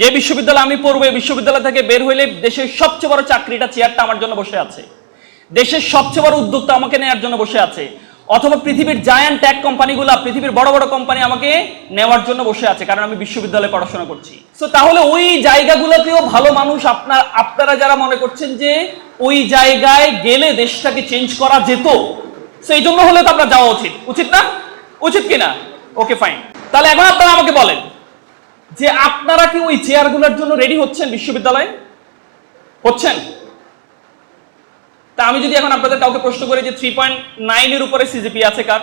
যে বিশ্ববিদ্যালয় আমি পড়ব, এই বিশ্ববিদ্যালয় থেকে বের হইলে দেশের সবচেয়ে বড় চাকরিটা চেয়ারটা আমার জন্য বসে আছে। দেশের সবচেয়ে বড় উদ্যোক্তা আমাকে নেওয়ার জন্য বসে আছে। অথবা পৃথিবীর জায়ান্ট ট্যাক কোম্পানিগুলো পৃথিবীর বড় বড় কোম্পানি আমাকে নেওয়ার জন্য বসে আছে, কারণ আমি বিশ্ববিদ্যালয়ে পড়াশোনা করছি। তো তাহলে ওই জায়গাগুলোতেও ভালো মানুষ আপনার আপনারা যারা মনে করছেন যে ওই জায়গায় গেলে দেশটাকে চেঞ্জ করা যেত সেই জন্য হলে তো আপনার যাওয়া উচিত। উচিত না? উচিত কিনা? ওকে ফাইন তাহলে এখন আপনারা আমাকে বলেন। যে আপনারা কি ওই চেয়ারগুলোর জন্য রেডি হচ্ছেন বিশ্ববিদ্যালয়ে? হচ্ছেন? তা আমি যদি এখন আপনাদের কাউকে প্রশ্ন করি যে থ্রি পয়েন্ট নাইনের উপরে সিজিপি আছে কার?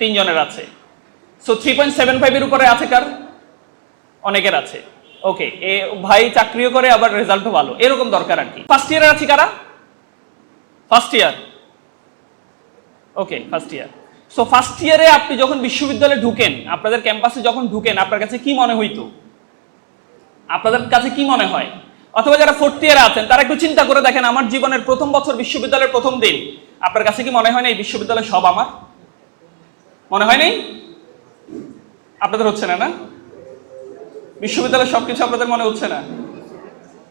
তিনজনের আছে। সো থ্রি পয়েন্ট সেভেন ফাইভের উপরে আছে কার? অনেকের আছে। ওকে এ ভাই চাকরিও করে, আবার রেজাল্টও ভালো। এরকম দরকার আর কি। ফার্স্ট ইয়ারে আছে কারা? First year okay first year so first ইয়ারে আপনি যখন বিশ্ববিদ্যালয়ে ঢুকেন, আপনাদের ক্যাম্পাসে যখন ঢুকেন, আপনার কাছে কি মনে হইতো? আপনাদের কাছে কি মনে হয়? অথবা যারা ফোর্থ ইয়ারে আছেন, তারা একটু চিন্তা করে দেখেন, আমার জীবনের প্রথম বছর বিশ্ববিদ্যালয়ের প্রথম দিন, আপনার কাছে কি মনে হয় না এই বিশ্ববিদ্যালয় সব আমার? মনে হয় নাই? আপনাদের হচ্ছে না না? বিশ্ববিদ্যালয়ের সবকিছু আপনাদের মনে হচ্ছে না?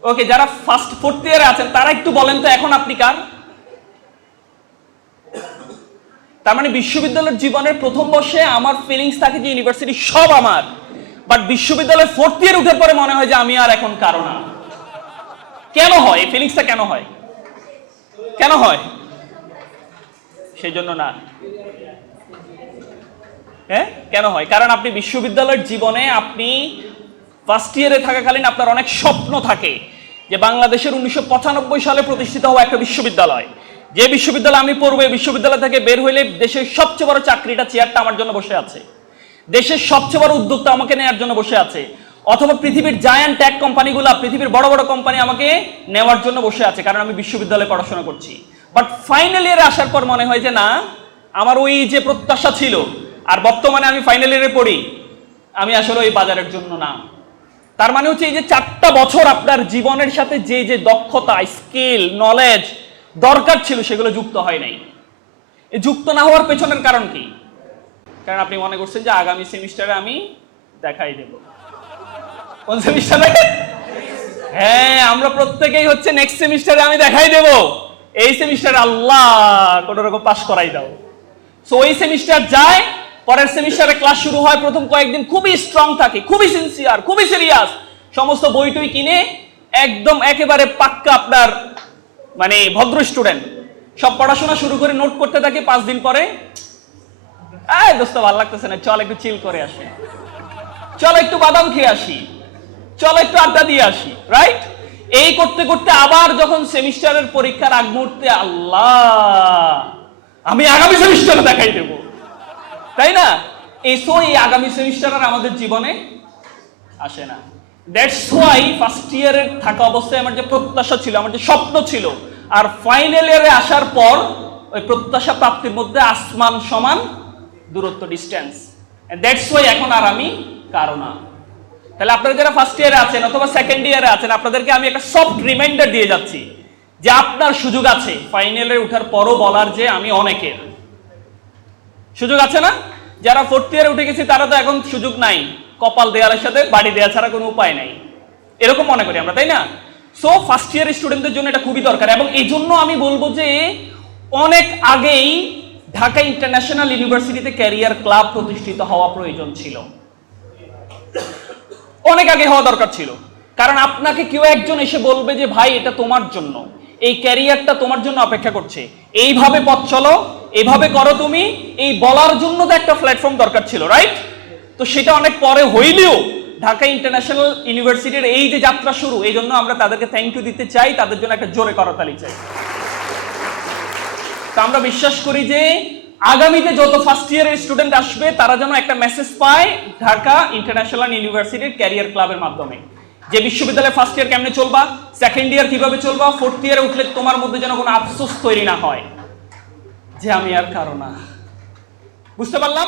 ওকে যারা ফার্স্ট ফোর্থ ইয়ারে আছেন, তারা একটু বলেন তো, এখন আপনি কার? তার মানে বিশ্ববিদ্যালয়ের জীবনের প্রথম বর্ষে আমার ফিলিংস থাকে যে ইউনিভার্সিটি সব আমার। বাট বিশ্ববিদ্যালয়ের ফোর্থ ইয়ার উঠার পরে মনে হয় যে আমি আর এখন কারও না। কেন হয়? এই ফিলিংসটা কেন হয়? কেন হয়? সেই জন্য না। হ্যাঁ? কেন হয়? কারণ আপনি বিশ্ববিদ্যালয়ের জীবনে আপনি ফার্স্ট ইয়ারে থাকাকালীন আপনার অনেক স্বপ্ন থাকে যে বাংলাদেশের উনিশশো পঁচানব্বই সালে প্রতিষ্ঠিত হওয়া একটা বিশ্ববিদ্যালয়। যে বিশ্ববিদ্যালয় আমি পড়ব, এই বিশ্ববিদ্যালয় থেকে বের হইলে দেশের সবচেয়ে বড় চাকরিটা চেয়ারটা আমার জন্য বসে আছে। দেশের সবচেয়ে বড় উদ্যোক্তা আমাকে নেওয়ার জন্য বসে আছে। অথবা পৃথিবীর জায়ান্ট ট্যাক কোম্পানিগুলো পৃথিবীর বড় বড় কোম্পানি আমাকে নেওয়ার জন্য বসে আছে, কারণ আমি বিশ্ববিদ্যালয়ে পড়াশোনা করছি। বাট ফাইনাল ইয়ারে আসার পর মনে হয় যে না, আমার ওই যে প্রত্যাশা ছিল, আর বর্তমানে আমি ফাইনাল ইয়ারে পড়ি, আমি আসলে ওই বাজারের জন্য না। তার মানে হচ্ছে এই যে চারটা বছর আপনার জীবনের সাথে যে যে দক্ষতা স্কিল নলেজ দরকার ছিল সেগুলো যুক্ত হয় নাই। যুক্ত না হওয়ার পেছনের কারণ কি? কারণ আপনি মনে করছেন যে আগামী সেমিস্টারে আমি দেখাই দেব। কোন সেমিস্টারে? হ্যাঁ আমরা প্রত্যেকেই হচ্ছে নেক্সট সেমিস্টারে আমি দেখাই দেব। এই সেমিস্টারে আল্লাহ, কোন রকম পাশ করাই দাও। সো ওই সেমিস্টার যায়, পরের সেমিস্টারে ক্লাস শুরু হয়, প্রথম কয়েকদিন খুবই স্ট্রং থাকে, খুবই সিনসিয়ার খুবই সিরিয়াস সমস্ত বই টই কিনে একদম একেবারে পাক্কা আপনার মানে ভদ্র স্টুডেন্ট সব পড়াশোনা শুরু করে নোট করতে থাকে পাঁচ দিন পরে। এই দোস্ত, ভালো লাগতেছে না। চল একটু চিল করে আসি। চল একটু বাদাম খেয়ে আসি। চল একটু আড্ডা দিয়ে আসি রাইট এই করতে করতে আবার যখন সেমিস্টারের পরীক্ষার আগ মুহূর্তে, আল্লাহ! আমি আগামী সেমিস্টারে দেখাই দেব। তাই না? এই সো এই আগামী সেমিস্টার আর আমাদের জীবনে আসে না। দ্যাটস ওয়াই ফার্স্ট ইয়ারের থাকা অবস্থায় আমার যে প্রত্যাশা ছিল, আমার যে স্বপ্ন ছিল আর ফাইনাল ইয়ারে আসার পর ওই প্রত্যাশা প্রাপ্তির মধ্যে আসমান সমান দূরত্ব ডিস্টেন্স দ্যাটস ওয়াই এখন আর আমি কারও না। তাহলে আপনারা যারা ফার্স্ট ইয়ারে আছেন অথবা সেকেন্ড ইয়ারে আছেন, আপনাদেরকে আমি একটা সফট রিমাইন্ডার দিয়ে যাচ্ছি যে আপনার সুযোগ আছে। ফাইনালে ওঠার পরও বলার যে আমি অনেকের। সুযোগ আছে না? যারা ফোর্থ ইয়ারে উঠে গেছি, তারা তো এখন সুযোগ নাই। কপাল দেওয়ালের সাথে বাড়ি দেওয়া ছাড়া কোনো উপায় নাই। এরকম মনে করি আমরা, তাই না? সো ফার্স্ট ইয়ার স্টুডেন্টদের জন্য এটা খুবই দরকার এবং এই জন্য আমি বলব যে অনেক আগেই ঢাকা ইন্টারন্যাশনাল ইউনিভার্সিটিতে ক্যারিয়ার ক্লাব প্রতিষ্ঠিত হওয়া প্রয়োজন ছিল। অনেক আগে হওয়া দরকার ছিল। কারণ আপনাকে কেউ একজন এসে বলবে যে, ভাই, এটা তোমার জন্য। এই ক্যারিয়ারটা তোমার জন্য অপেক্ষা করছে। এইভাবে পথ চলো এইভাবে করো তুমি। এই বলার জন্য তো একটা প্ল্যাটফর্ম দরকার ছিল রাইট তো সেটা অনেক পরে হইলেও ঢাকা ইন্টারন্যাশনাল ইউনিভার্সিটির এই যে যাত্রা শুরু, এই জন্য আমরা তাদেরকে থ্যাংক ইউ দিতে চাই, তাদের জন্য একটা জোরে করতালি চাই। তো আমরা বিশ্বাস করি যে আগামীতে যত ফার্স্ট ইয়ারের স্টুডেন্ট আসবে, তারা যেন একটা মেসেজ পায় ঢাকা ইন্টারন্যাশনাল ইউনিভার্সিটির ক্যারিয়ার ক্লাবের মাধ্যমে। যে বিশ্ববিদ্যালয়ে ফার্স্ট ইয়ার কেমনে চলবা সেকেন্ড ইয়ার কীভাবে চলবা ফোর্থ ইয়ারে উঠলে তোমার মধ্যে যেন কোনো আফসোস তৈরি না হয়। যে আমি আর কারও না। বুঝতে পারলাম?